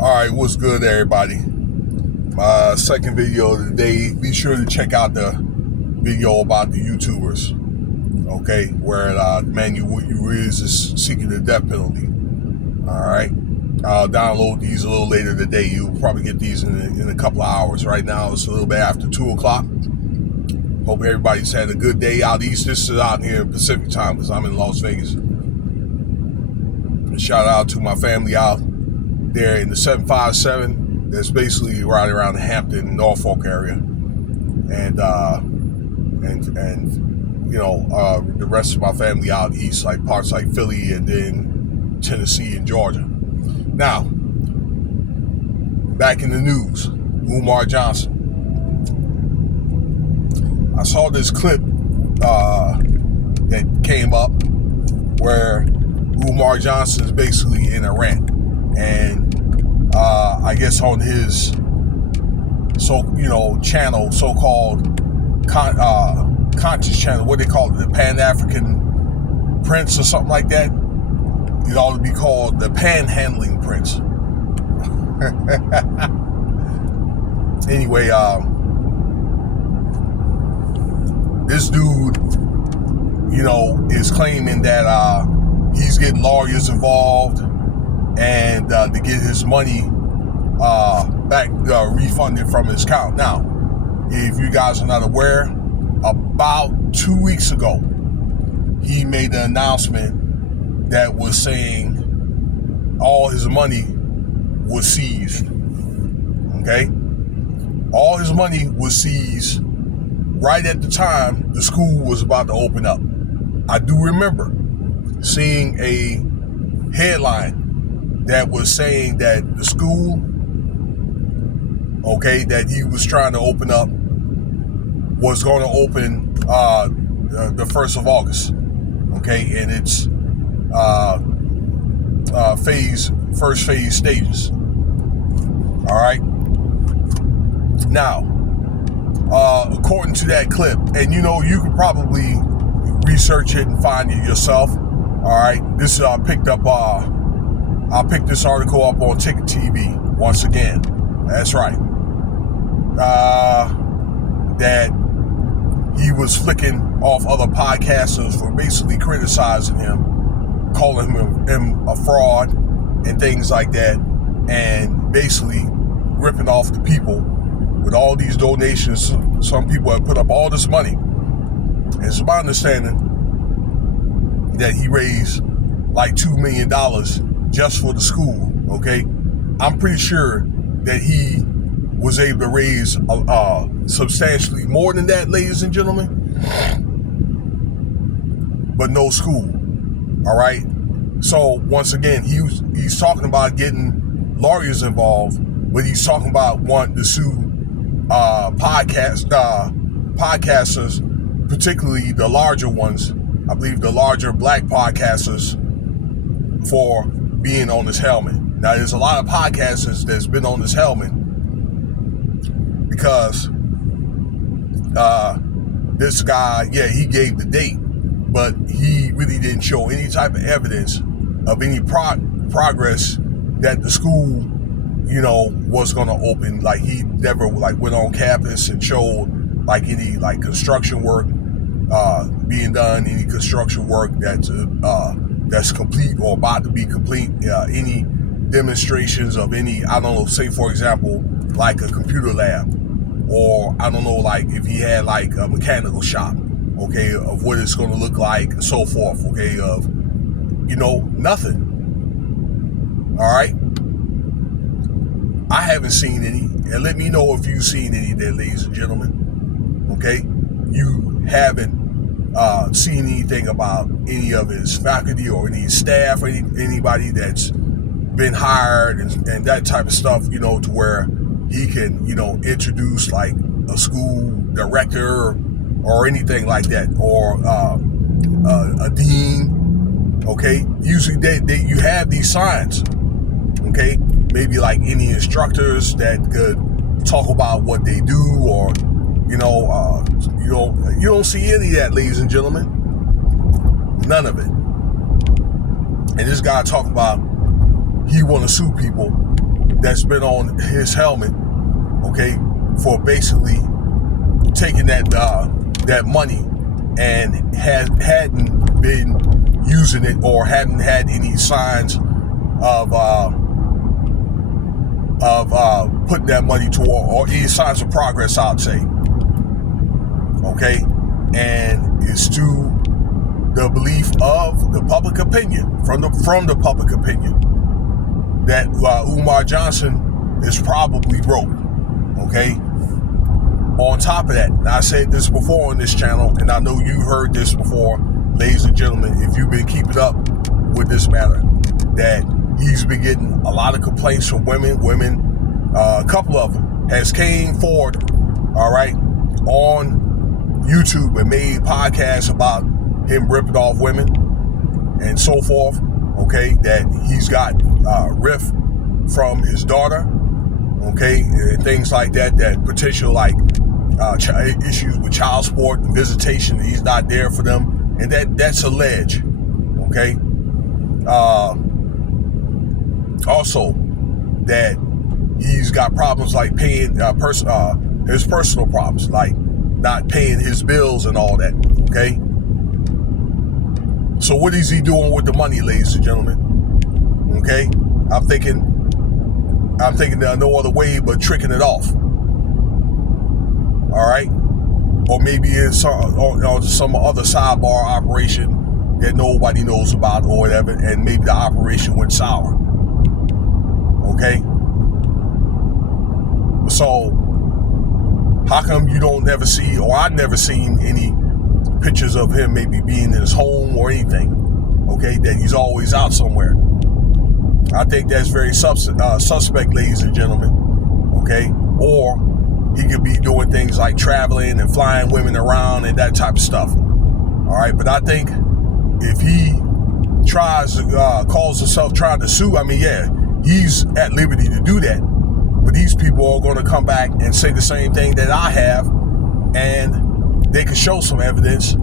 Alright, what's good, everybody? My second video of the day. Be sure to check out the video about the YouTubers, okay, where man you is seeking the death penalty. Alright, I'll download these a little later today. You'll probably get these in a couple of hours. Right now it's a little bit after 2 o'clock. Hope everybody's had a good day out east. This is out here in Pacific time because I'm in Las Vegas. Shout out to my family out there in the 757. That's basically right around the Hampton, Norfolk area, and you know, the rest of my family out east, like parts like Philly and then Tennessee and Georgia. Now, back in the news, Umar Johnson. I saw this clip that came up where Umar Johnson is basically in a rant, and I guess on his channel, so-called conscious channel, what they call it, the Pan-African Prince or something like that. It ought to be called the Panhandling Prince. Anyway, this dude, you know, is claiming that he's getting lawyers involved and to get his money back refunded from his account. Now, if you guys are not aware, about 2 weeks ago, he made an announcement that was saying all his money was seized. Okay? All his money was seized right at the time the school was about to open up. I do remember seeing a headline that was saying that the school, okay, that he was trying to open up was going to open the 1st of August, okay, and it's first phase stages. All right. Now, according to that clip, and you know, you could probably research it and find it yourself. All right, this I picked this article up on Ticket TV once again. That's right. That he was flicking off other podcasters for basically criticizing him, calling him a fraud and things like that, and basically ripping off the people with all these donations. Some people have put up all this money. And it's my understanding that he raised like $2 million just for the school, okay? I'm pretty sure that he was able to raise substantially more than that, ladies and gentlemen, but no school, all right? So once again, he's talking about getting lawyers involved, but he's talking about wanting to sue podcasters, particularly the larger ones, I believe the larger black podcasters, for being on this helmet. Now, there's a lot of podcasters that's been on this helmet because this guy, yeah, he gave the date, but he really didn't show any type of evidence of any progress that the school, you know, was going to open. Like, he never went on campus and showed any construction work being done, any construction work that's complete or about to be complete, any demonstrations of any, I don't know, say for example, like a computer lab, or I don't know, like if he had like a mechanical shop, okay, of what it's going to look like and so forth, okay, of, you know, nothing. All right. I haven't seen any, and let me know if you've seen any there, ladies and gentlemen. Okay, you haven't seen anything about any of his faculty or any staff or anybody that's been hired and that type of stuff, you know, to where he can, you know, introduce like a school director or anything like that, or a dean. Okay, usually you have these signs. Okay, maybe like any instructors that could talk about what they do, or you don't see any of that, ladies and gentlemen. None of it. And this guy talking about he want to sue people that's been on his helmet, okay, for basically taking that money and hadn't been using it or hadn't had any signs of putting that money toward, or any signs of progress, I'd say. Okay, and it's to the belief of the public opinion, from the public opinion, that Umar Johnson is probably broke. Okay. On top of that, I said this before on this channel, and I know you've heard this before, ladies and gentlemen, if you've been keeping up with this matter, that he's been getting a lot of complaints from women. A couple of them has came forward, all right, on YouTube and made podcasts about him ripping off women and so forth, okay, that he's got riff from his daughter, okay, and things like that, that potential like issues with child support and visitation, he's not there for them, and that's alleged, okay. Also, that he's got problems like paying his personal problems, like not paying his bills and all that, okay. So what is he doing with the money, ladies and gentlemen? Okay, I'm thinking there's no other way but tricking it off. All right, or maybe it's some other sidebar operation that nobody knows about or whatever, and maybe the operation went sour. Okay, so how come you don't never see, or I've never seen any pictures of him maybe being in his home or anything? Okay, that he's always out somewhere. I think that's very suspect, ladies and gentlemen. Okay, or he could be doing things like traveling and flying women around and that type of stuff. All right, but I think if he tries to calls himself trying to sue, I mean, yeah, he's at liberty to do that. But these people are going to come back and say the same thing that I have, and they could show some evidence,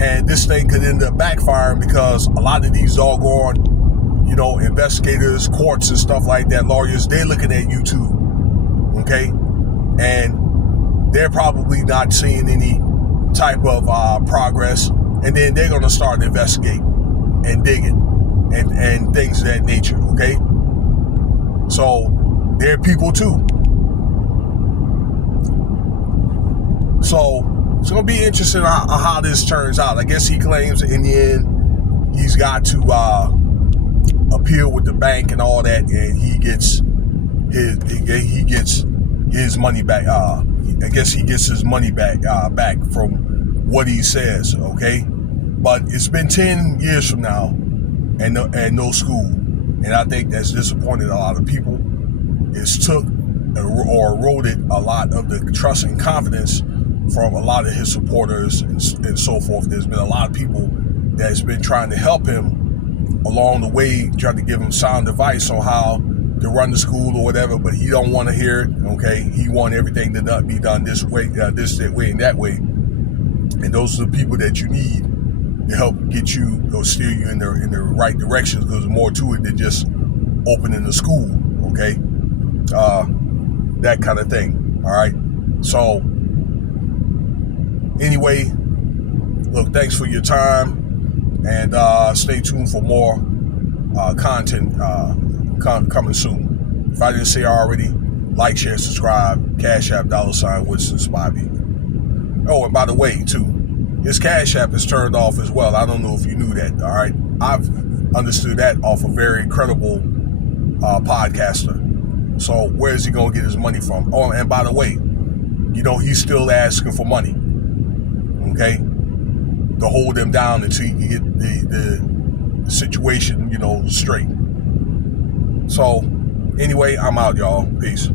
and this thing could end up backfiring, because a lot of these doggone, investigators, courts and stuff like that, lawyers, they're looking at YouTube, okay? And they're probably not seeing any type of progress, and then they're going to start investigating and digging and things of that nature, okay? So they're people too. So it's going to be interesting how this turns out. I guess he claims in the end he's got to appeal with the bank and all that, and he gets his money back. I guess he gets his money back from what he says, okay? But it's been 10 years from now and no school. And I think that's disappointed a lot of people. It's took or eroded a lot of the trust and confidence from a lot of his supporters and so forth. There's been a lot of people that's been trying to help him along the way, trying to give him sound advice on how to run the school or whatever, but he don't want to hear it, okay? He want everything to not be done this way, that way, and that way. And those are the people that you need to help get you, or steer you in the right direction, because there's more to it than just opening the school, okay? That kind of thing, all right? So, anyway, look, thanks for your time, and stay tuned for more content coming soon. If I didn't say already, like, share, subscribe, Cash App, $Winston Spivey. Oh, and by the way, too, his Cash App is turned off as well. I don't know if you knew that, all right? I've understood that off a very credible podcaster. So where is he going to get his money from? Oh, and by the way, he's still asking for money, okay, to hold him down until he can get the situation, straight. So, anyway, I'm out, y'all. Peace.